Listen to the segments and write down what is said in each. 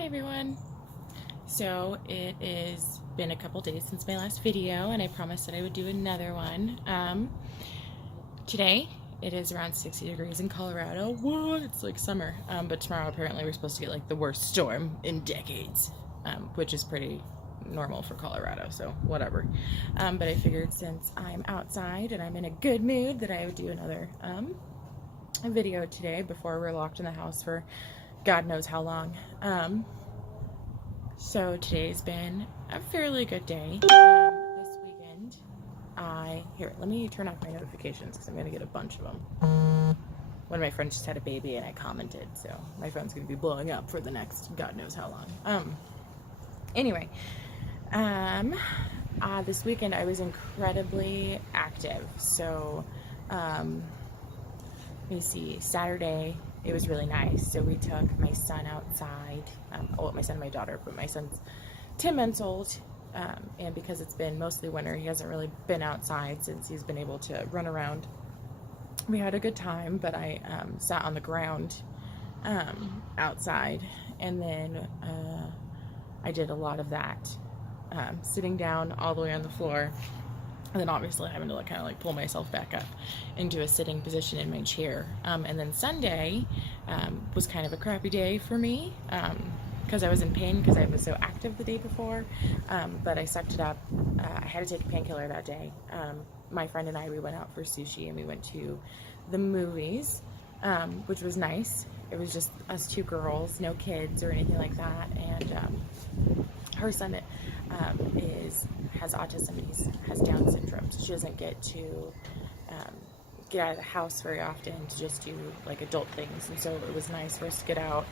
Hi everyone. So it has been a couple days since my last video, and I promised that I would do another one. Today it is around 60 degrees in Colorado. What? It's like summer. But tomorrow apparently we're supposed to get like the worst storm in decades, which is pretty normal for Colorado, so whatever. But I figured since I'm outside and I'm in a good mood that I would do another video today before we're locked in the house for God knows how long. So today's been a fairly good day. This weekend, let me turn off my notifications because I'm going to get a bunch of them. One of my friends just had a baby and I commented, so my phone's going to be blowing up for the next God knows how long. Anyway, this weekend I was incredibly active. So, let me see, Saturday, it was really nice. So we took my son outside, my son and my daughter, but my son's 10 months old, and because it's been mostly winter, he hasn't really been outside since he's been able to run around. We had a good time, but I sat on the ground outside, and then I did a lot of that, sitting down all the way on the floor, and then obviously having to kind of pull myself back up into a sitting position in my chair. And then Sunday was kind of a crappy day for me because I was in pain because I was so active the day before. But I sucked it up. I had to take a painkiller that day. My friend and we went out for sushi and we went to the movies, which was nice. It was just us two girls, no kids or anything like that. And her son has autism and he has Down syndrome, so she doesn't get to get out of the house very often to just do adult things, and so it was nice for us to get out.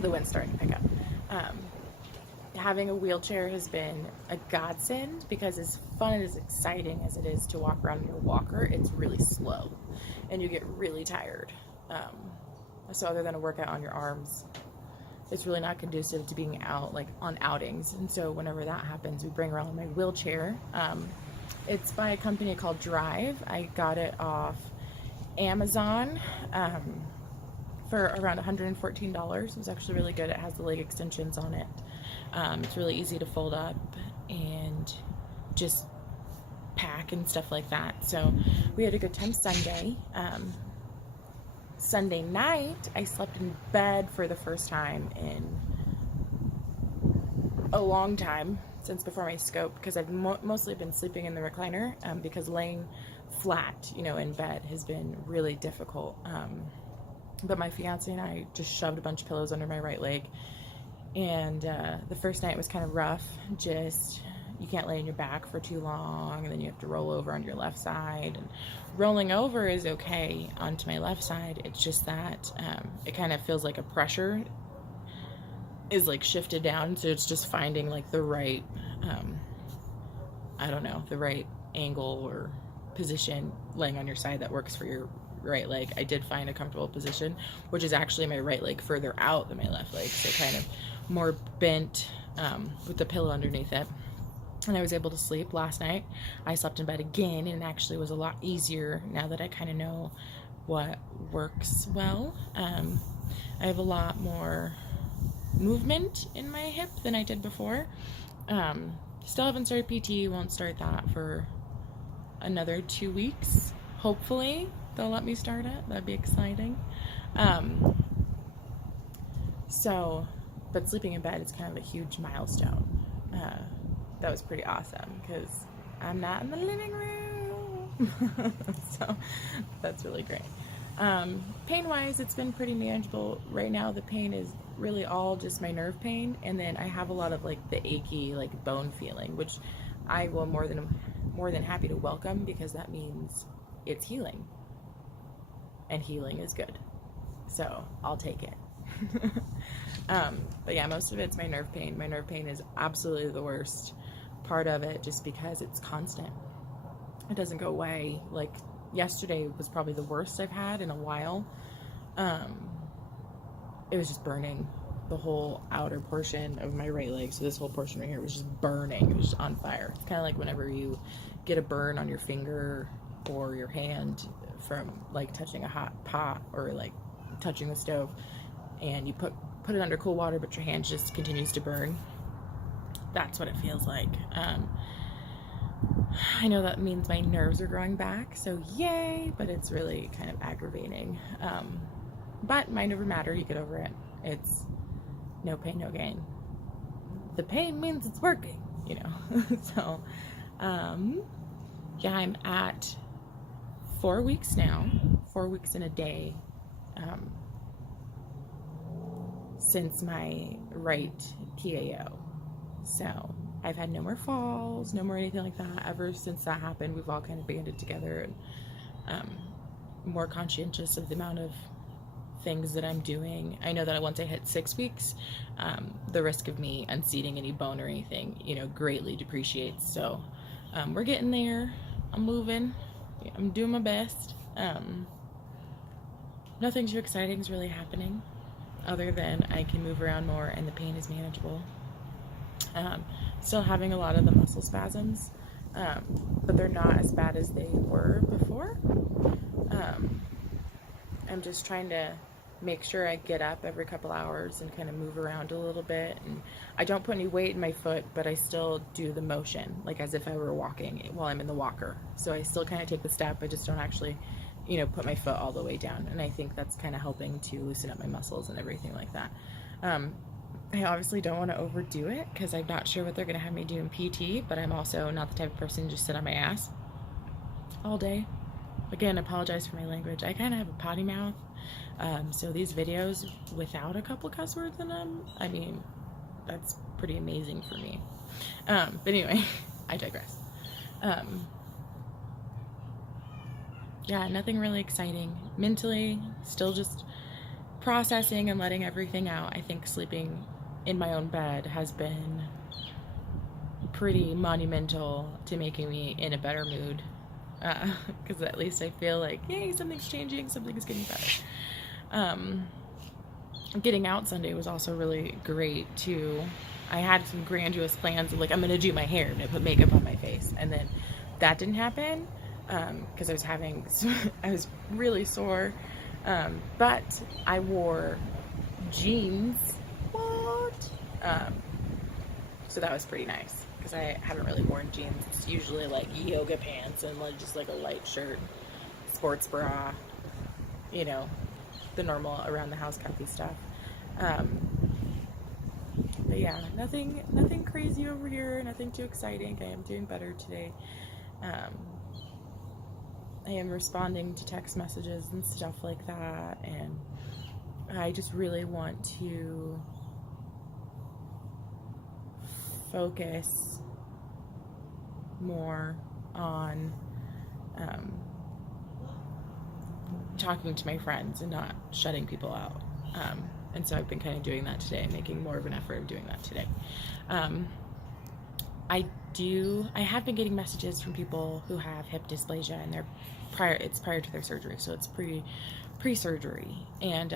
The wind's starting to pick up. Having a wheelchair has been a godsend because as fun and as exciting as it is to walk around in your walker, it's really slow and you get really tired. So other than a workout on your arms, it's really not conducive to being out on outings. And so whenever that happens, we bring around my wheelchair. It's by a company called Drive. I got it off Amazon for around $114. It was actually really good. It has the leg extensions on it. It's really easy to fold up and just pack and stuff like that. So we had a good time Sunday. Sunday night, I slept in bed for the first time in a long time, since before my scope, because I've mostly been sleeping in the recliner, because laying flat, in bed has been really difficult. But my fiance and I just shoved a bunch of pillows under my right leg, and the first night was kind of rough. You can't lay on your back for too long, and then you have to roll over on your left side. And rolling over is okay onto my left side. It's just that it kind of feels like a pressure is shifted down, so it's just finding the right, the right angle or position laying on your side that works for your right leg. I did find a comfortable position, which is actually my right leg further out than my left leg, so kind of more bent with the pillow underneath it. And I was able to sleep last night. I slept in bed again, and it actually was a lot easier now that I kind of know what works well. I have a lot more movement in my hip than I did before. Still haven't started PT. Won't start that for another 2 weeks. Hopefully they'll let me start it. That'd be exciting. But sleeping in bed is kind of a huge milestone. That was pretty awesome because I'm not in the living room. So that's really great. Pain-wise, it's been pretty manageable. Right now, the pain is really all just my nerve pain, and then I have a lot of the achy bone feeling, which I will more than happy to welcome because that means it's healing, and healing is good. So I'll take it. But yeah, most of it's my nerve pain. My nerve pain is absolutely the worst part of it just because it's constant. It doesn't go away. Yesterday was probably the worst I've had in a while. It was just burning the whole outer portion of my right leg. So this whole portion right here was just burning. It was just on fire. It's kind of like whenever you get a burn on your finger or your hand from touching a hot pot or touching the stove, and you put put it under cool water, but your hand just continues to burn. That's what it feels like. I know that means my nerves are growing back, so yay, but it's really kind of aggravating. But mind over matter, you get over it. It's no pain, no gain. The pain means it's working, you know. So, yeah, I'm at 4 weeks now, 4 weeks in a day, since my right PAO. So I've had no more falls, no more anything like that. Ever since that happened, we've all kind of banded together and more conscientious of the amount of things that I'm doing. I know that once I hit 6 weeks, the risk of me unseating any bone or anything, you know, greatly depreciates. So we're getting there. I'm moving. I'm doing my best. Nothing too exciting is really happening, other than I can move around more and the pain is manageable. Still having a lot of the muscle spasms, but they're not as bad as they were before. I'm just trying to make sure I get up every couple hours and kind of move around a little bit. And I don't put any weight in my foot, but I still do the motion, like as if I were walking while I'm in the walker. So I still kind of take the step, I just don't actually, you know, put my foot all the way down. And I think that's kind of helping to loosen up my muscles and everything like that. I obviously don't want to overdo it because I'm not sure what they're going to have me do in PT, but I'm also not the type of person to just sit on my ass all day. Again, apologize for my language. I kind of have a potty mouth, so these videos without a couple cuss words in them, I mean, that's pretty amazing for me. But anyway, I digress. Yeah, nothing really exciting. Mentally, still just processing and letting everything out. I think sleeping in my own bed has been pretty monumental to making me in a better mood, because at least I feel like, yay, something's changing, something's getting better. Getting out Sunday was also really great too. I had some grandiose plans of like, I'm gonna do my hair and I put makeup on my face, and then that didn't happen because I was really sore. But I wore jeans. What? So that was pretty nice because I haven't really worn jeans. It's usually like yoga pants and like just like a light shirt, sports bra, you know, the normal around the house comfy stuff. But yeah, nothing crazy over here. Nothing too exciting. I am doing better today. I am responding to text messages and stuff like that, and I just really want to focus more on talking to my friends and not shutting people out. And so I've been kind of doing that today, making more of an effort of doing that today. I have been getting messages from people who have hip dysplasia, and it's prior to their surgery, so it's pre-surgery, and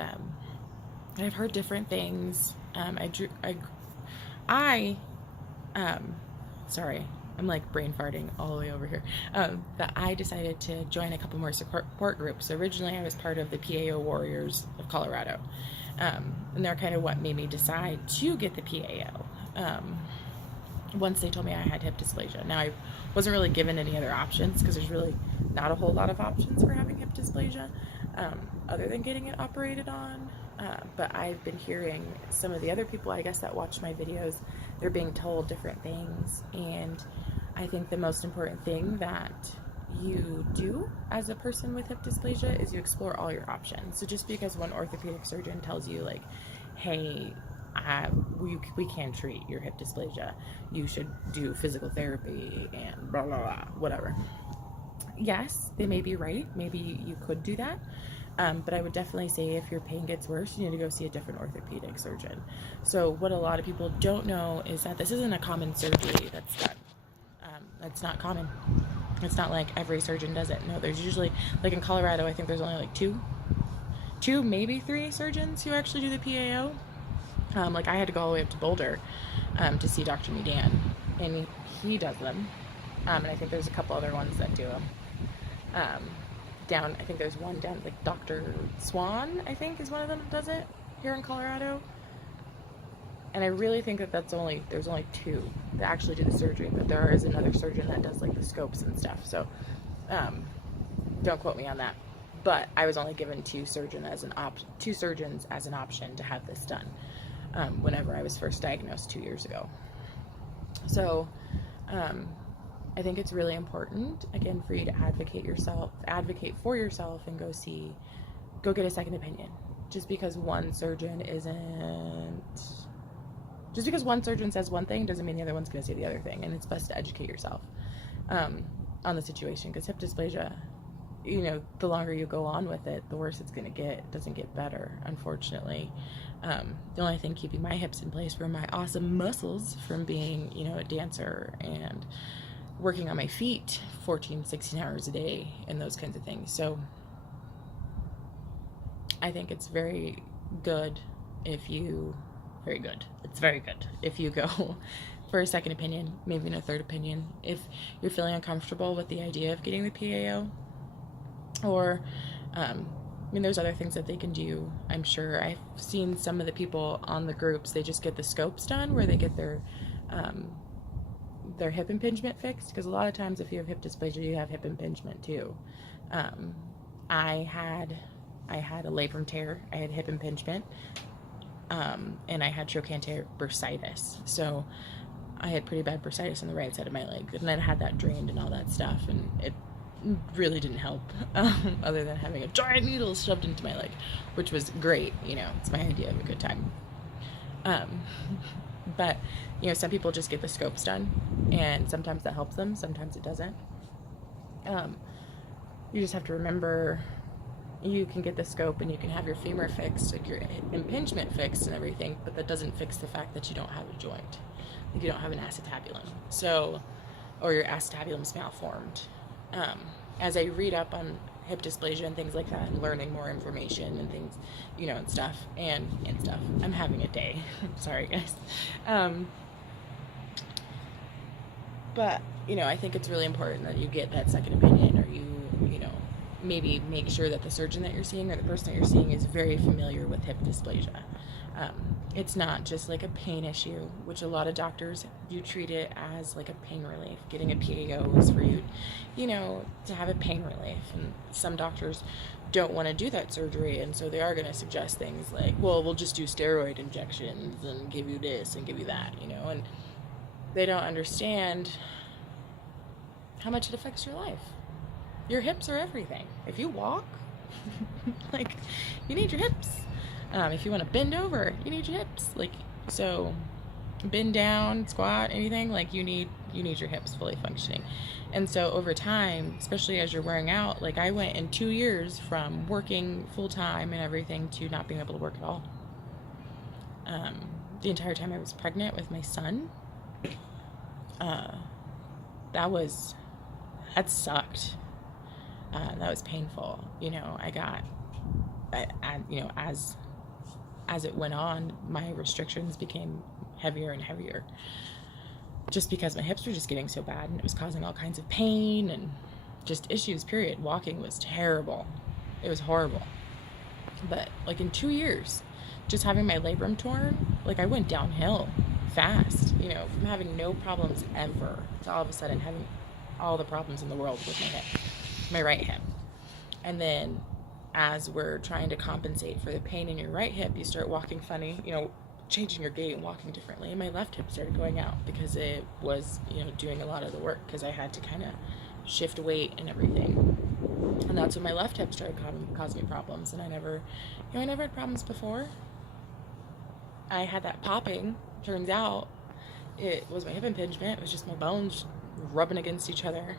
I've heard different things. Sorry, I'm like brain farting all the way over here. But I decided to join a couple more support groups. Originally, I was part of the PAO Warriors of Colorado, and they're kind of what made me decide to get the PAO. Once they told me I had hip dysplasia. Now, I wasn't really given any other options because there's really not a whole lot of options for having hip dysplasia other than getting it operated on. But I've been hearing some of the other people, I guess, that watch my videos, they're being told different things. And I think the most important thing that you do as a person with hip dysplasia is you explore all your options. So just because one orthopedic surgeon tells you like, hey, we can treat your hip dysplasia, you should do physical therapy and blah blah blah, whatever. Yes, they may be right, maybe you could do that, but I would definitely say if your pain gets worse, you need to go see a different orthopedic surgeon. So what a lot of people don't know is that this isn't a common surgery that's done. That's not common. It's not like every surgeon does it. No, there's usually, like in Colorado, I think there's only like two, maybe 3 surgeons who actually do the PAO. Like I had to go all the way up to Boulder to see Dr. Medan, and he does them. And I think there's a couple other ones that do them. I think there's one down, like Dr. Swan, I think is one of them that does it here in Colorado. And I really think that there's only two that actually do the surgery, but there is another surgeon that does like the scopes and stuff. So don't quote me on that. But I was only given two surgeons as an option to have this done whenever I was first diagnosed 2 years ago. So I think it's really important, again, for you to advocate for yourself and go get a second opinion. Just because one surgeon says one thing doesn't mean the other one's going to say the other thing. And it's best to educate yourself on the situation, because hip dysplasia, the longer you go on with it, the worse it's going to get. It doesn't get better, unfortunately. The only thing keeping my hips in place were my awesome muscles from being, a dancer and working on my feet 14, 16 hours a day and those kinds of things. So I think it's very good if you go for a second opinion, maybe in a third opinion, if you're feeling uncomfortable with the idea of getting the PAO. Or there's other things that they can do. I'm sure I've seen some of the people on the groups, they just get the scopes done where they get their hip impingement fixed, because a lot of times if you have hip dysplasia, you have hip impingement too. I had a labrum tear, I had hip impingement, and I had trochanteric bursitis. So I had pretty bad bursitis on the right side of my leg, and then I had that drained and all that stuff, and it really didn't help other than having a giant needle shoved into my leg, which was great. It's my idea of a good time. But some people just get the scopes done, and sometimes that helps them, sometimes it doesn't. You just have to remember, you can get the scope and you can have your femur fixed, like your impingement fixed and everything, but that doesn't fix the fact that you don't have a joint, like you don't have an acetabulum, or your acetabulum's malformed. As I read up on hip dysplasia and things like that, and learning more information and things, and stuff, I'm having a day. Sorry, guys. But, I think it's really important that you get that second opinion, or you maybe make sure that the surgeon that you're seeing or the person that you're seeing is very familiar with hip dysplasia. It's not just like a pain issue, which a lot of doctors do treat it as like a pain relief. Getting a PAO is for you, to have a pain relief. And some doctors don't want to do that surgery, and so they are going to suggest things like, well, we'll just do steroid injections and give you this and give you that, and they don't understand how much it affects your life. Your hips are everything. If you walk, you need your hips. If you want to bend over, you need your hips. So bend down, squat, anything, you need your hips fully functioning. And so over time, especially as you're wearing out, I went in 2 years from working full time and everything to not being able to work at all. The entire time I was pregnant with my son, that sucked. That was painful. As it went on, my restrictions became heavier and heavier, just because my hips were just getting so bad, and it was causing all kinds of pain and just issues, period. Walking was terrible. It was horrible. But in 2 years, just having my labrum torn, I went downhill fast, from having no problems ever to all of a sudden having all the problems in the world with my right hip. And then as we're trying to compensate for the pain in your right hip, you start walking funny, changing your gait and walking differently. And my left hip started going out because it was, doing a lot of the work, because I had to kind of shift weight and everything. And that's when my left hip started causing me problems. And I never had problems before. I had that popping. Turns out it was my hip impingement. It was just my bones rubbing against each other.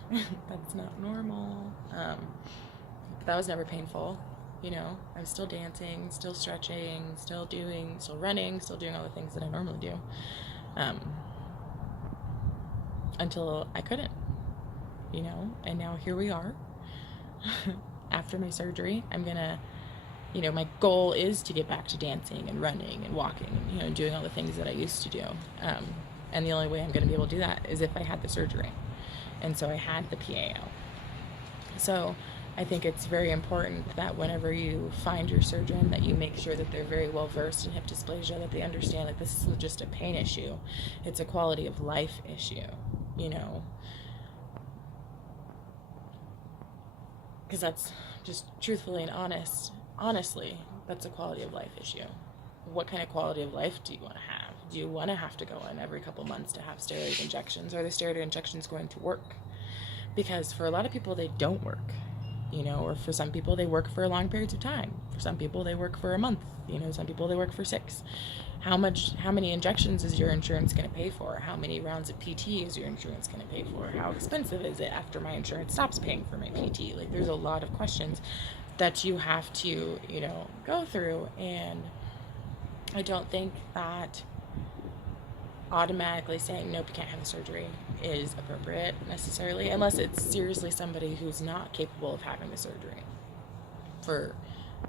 That's not normal. But that was never painful. I was still dancing, still stretching, still running, still doing all the things that I normally do. Until I couldn't, and now here we are. After my surgery, I'm gonna, my goal is to get back to dancing and running and walking, and doing all the things that I used to do. And the only way I'm gonna be able to do that is if I had the surgery. And so I had the PAO. So I think it's very important that whenever you find your surgeon, that you make sure that they're very well versed in hip dysplasia, that they understand that this isn't just a pain issue, it's a quality of life issue, you know, because that's just truthfully and honestly, that's a quality of life issue. What kind of quality of life do you want to have? Do you want to have to go in every couple months to have steroid injections? Are the steroid injections going to work? Because for a lot of people, they don't work, you know, or for some people, they work for long periods of time. For some people, they work for a month, you know, some people, they work for 6. How many injections is your insurance going to pay for? How many rounds of PT is your insurance going to pay for? How expensive is it after my insurance stops paying for my PT? Like, there's a lot of questions that you have to, you know, go through. And I don't think that automatically saying, nope, you can't have the surgery is appropriate necessarily, unless it's seriously somebody who's not capable of having the surgery for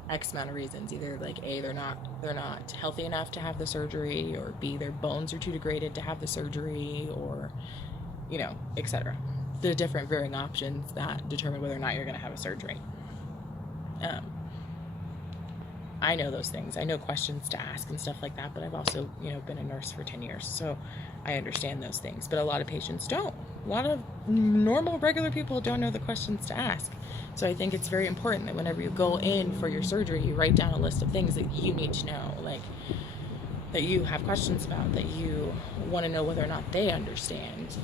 X amount of reasons. Either like A, they're not healthy enough to have the surgery, or B, their bones are too degraded to have the surgery, or, you know, etc. The different varying options that determine whether or not you're going to have a surgery. I know those things. I know questions to ask and stuff like that, but I've also, you know, been a nurse for 10 years, so I understand those things. But a lot of patients don't. A lot of normal, regular people don't know the questions to ask. So I think it's very important that whenever you go in for your surgery, you write down a list of things that you need to know, like that you have questions about, that you want to know whether or not they understand.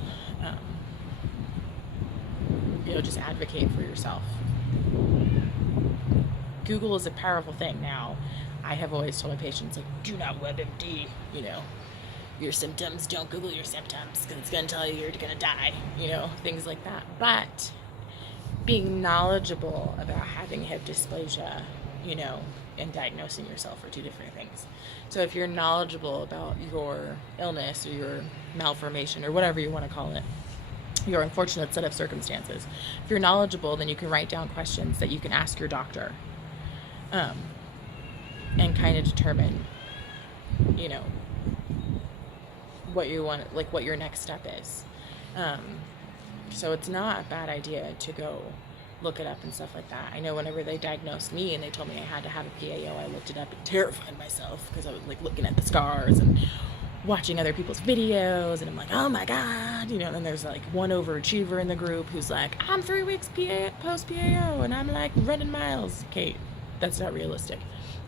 You know, just advocate for yourself. Google is a powerful thing now. I have always told my patients, like, do not WebMD, you know, your symptoms, don't Google your symptoms, because it's going to tell you you're going to die, you know, things like that. But being knowledgeable about having hip dysplasia, you know, and diagnosing yourself are 2 different things. So if you're knowledgeable about your illness or your malformation or whatever you want to call it, your unfortunate set of circumstances, if you're knowledgeable, then you can write down questions that you can ask your doctor. And kind of determine, you know, what you want, like what your next step is. So it's not a bad idea to go look it up and stuff like that. I know whenever they diagnosed me and they told me I had to have a PAO, I looked it up and terrified myself, because I was like looking at the scars and watching other people's videos, and I'm like, oh my God, you know. And then there's like one overachiever in the group who's like, I'm 3 weeks post PAO, and I'm like running miles. Okay, that's not realistic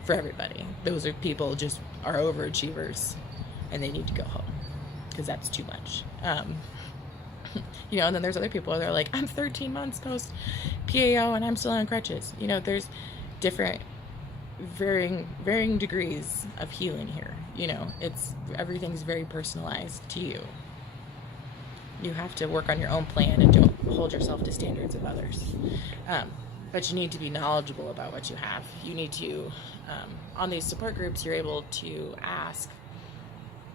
for everybody. Those are people just are overachievers, and they need to go home, because that's too much. You know, and then there's other people that are like, I'm 13 months post PAO and I'm still on crutches. You know, there's different varying degrees of healing here. You know, everything's very personalized to you. You have to work on your own plan and don't hold yourself to standards of others. But you need to be knowledgeable about what you have. You need to, on these support groups, you're able to ask,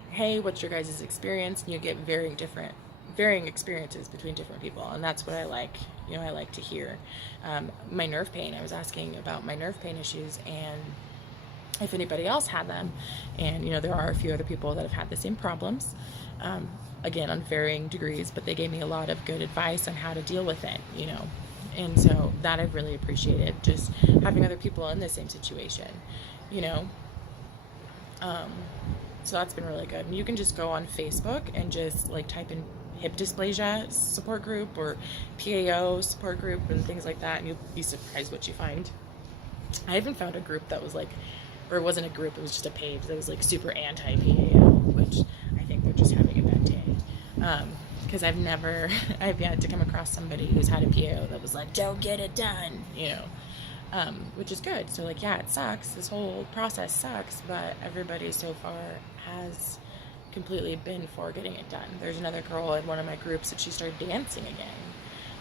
hey, what's your guys' experience? And you get varying experiences between different people. And that's what I like, you know, I like to hear. My nerve pain, I was asking about my nerve pain issues and if anybody else had them. And, you know, there are a few other people that have had the same problems, again, on varying degrees, but they gave me a lot of good advice on how to deal with it, you know. And so that I've really appreciated, just having other people in the same situation, you know. So that's been really good. And you can just go on Facebook and just like type in hip dysplasia support group or PAO support group and things like that, and you'll be surprised what you find. I even found a group that was like, or it wasn't a group, it was just a page that was like super anti-PAO, which I think they're just having a bad day. Because I've yet to come across somebody who's had a PAO that was like, don't get it done, you know, which is good. So like, yeah, it sucks. This whole process sucks, but everybody so far has completely been for getting it done. There's another girl in one of my groups that she started dancing again.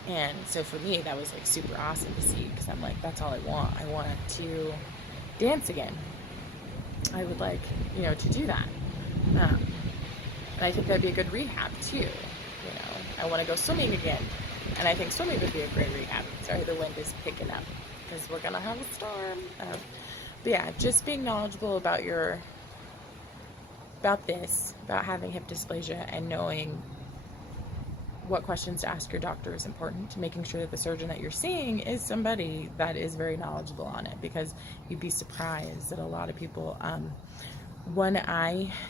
And so for me, that was like super awesome to see, because I'm like, that's all I want. I want to dance again. I would like, you know, to do that. And I think that'd be a good rehab too. You know, I want to go swimming again. And I think swimming would be a great rehab. Sorry, the wind is picking up because we're going to have a storm. But yeah, just being knowledgeable about about having hip dysplasia, and knowing what questions to ask your doctor is important. Making sure that the surgeon that you're seeing is somebody that is very knowledgeable on it, because you'd be surprised that a lot of people,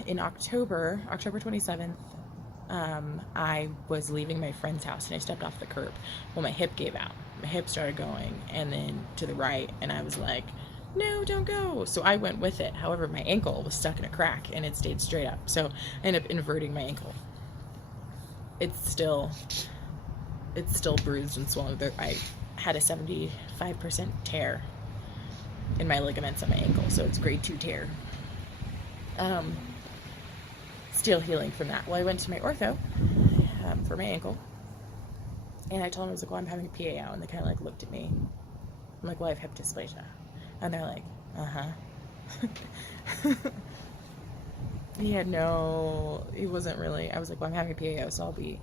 in October 27th, I was leaving my friend's house and I stepped off the curb. Well, my hip gave out. My hip started going and then to the right, and I was like, no, don't go. So I went with it. However, my ankle was stuck in a crack and it stayed straight up. So I ended up inverting my ankle. It's still bruised and swollen. I had a 75% tear in my ligaments on my ankle, so it's grade 2 tear. Still healing from that. Well, I went to my ortho for my ankle, and I told him, I was like, well, I'm having a PAO, and they kind of like looked at me. I'm like, well, I have hip dysplasia, and they're like, he wasn't really. I was like, well, I'm having a PAO, so I'll be,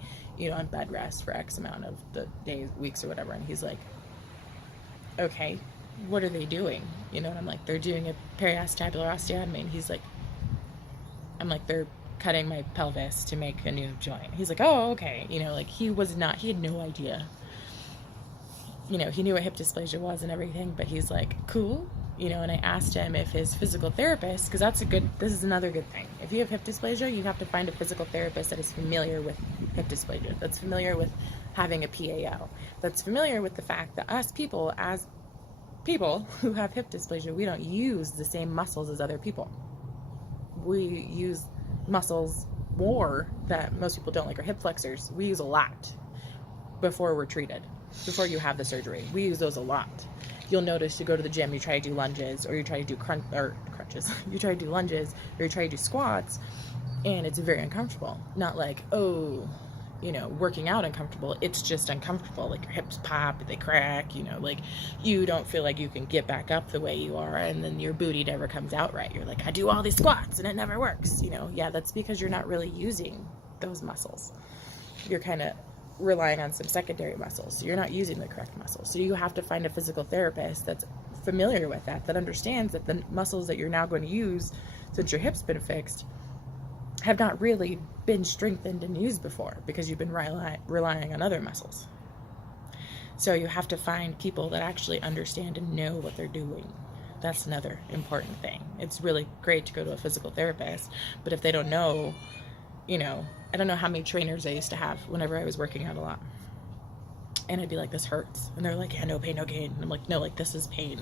on bed rest for X amount of the days, weeks, or whatever. And he's like, okay, what are they doing? And I'm like, they're doing a periacetabular osteotomy. And he's like, I'm like, they're cutting my pelvis to make a new joint. He's like, oh, okay. He had no idea. He knew what hip dysplasia was and everything, but he's like, cool. And I asked him if his physical therapist, because this is another good thing. If you have hip dysplasia, you have to find a physical therapist that is familiar with hip dysplasia, that's familiar with having a PAO, that's familiar with the fact that us people, as people who have hip dysplasia, we don't use the same muscles as other people. We use muscles more that most people don't, like our hip flexors. We use a lot before we're treated, before you have the surgery. We use those a lot. You'll notice you go to the gym, you try to do lunges, or you try to do crunches. You try to do lunges, or you try to do squats, and it's very uncomfortable. Not like, working out uncomfortable. It's just uncomfortable. Like your hips pop, they crack, like you don't feel like you can get back up the way you are, and then your booty never comes out right. You're like, I do all these squats and it never works. Yeah, that's because you're not really using those muscles. You're kind of relying on some secondary muscles, so you're not using the correct muscles. So you have to find a physical therapist that's familiar with that understands that the muscles that you're now going to use, since your hip's been fixed, have not really been strengthened and used before, because you've been relying on other muscles. So you have to find people that actually understand and know what they're doing. That's another important thing. It's really great to go to a physical therapist, but if they don't know, I don't know how many trainers I used to have whenever I was working out a lot. And I'd be like, this hurts. And they're like, yeah, no pain, no gain. And I'm like, no, like this is pain.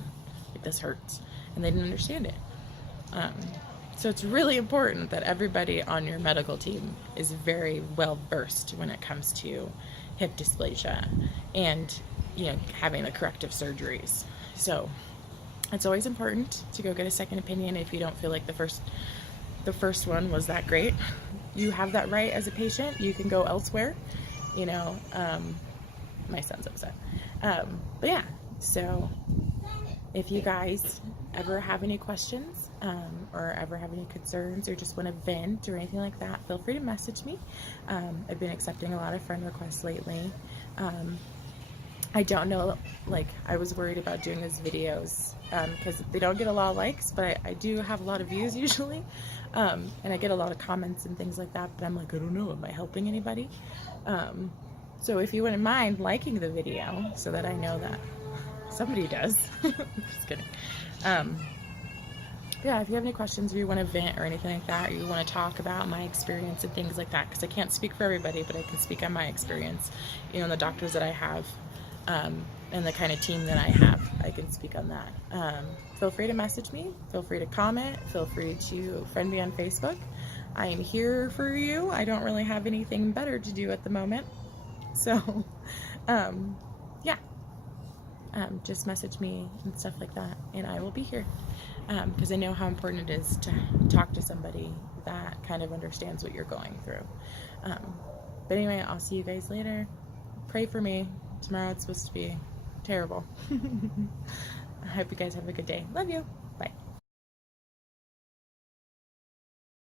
Like this hurts. And they didn't understand it. So it's really important that everybody on your medical team is very well versed when it comes to hip dysplasia and, having the corrective surgeries. So it's always important to go get a second opinion if you don't feel like the first one was that great. You have that right as a patient. You can go elsewhere. My son's upset. But yeah, so if you guys ever have any questions or ever have any concerns or just want to vent or anything like that, feel free to message me. I've been accepting a lot of friend requests lately. I don't know, I was worried about doing those videos because they don't get a lot of likes, but I do have a lot of views usually. And I get a lot of comments and things like that, but I'm like, I don't know, am I helping anybody? So if you wouldn't mind liking the video so that I know that somebody does. Just kidding. Yeah, if you have any questions or you want to vent or anything like that, or you want to talk about my experience and things like that, because I can't speak for everybody, but I can speak on my experience, and the doctors that I have, and the kind of team that I have, I can speak on that. Feel free to message me, feel free to comment, feel free to friend me on Facebook. I am here for you. I don't really have anything better to do at the moment. So, yeah, just message me and stuff like that, and I will be here, because I know how important it is to talk to somebody that kind of understands what you're going through. But anyway, I'll see you guys later. Pray for me. Tomorrow it's supposed to be terrible. I hope you guys have a good day. Love you.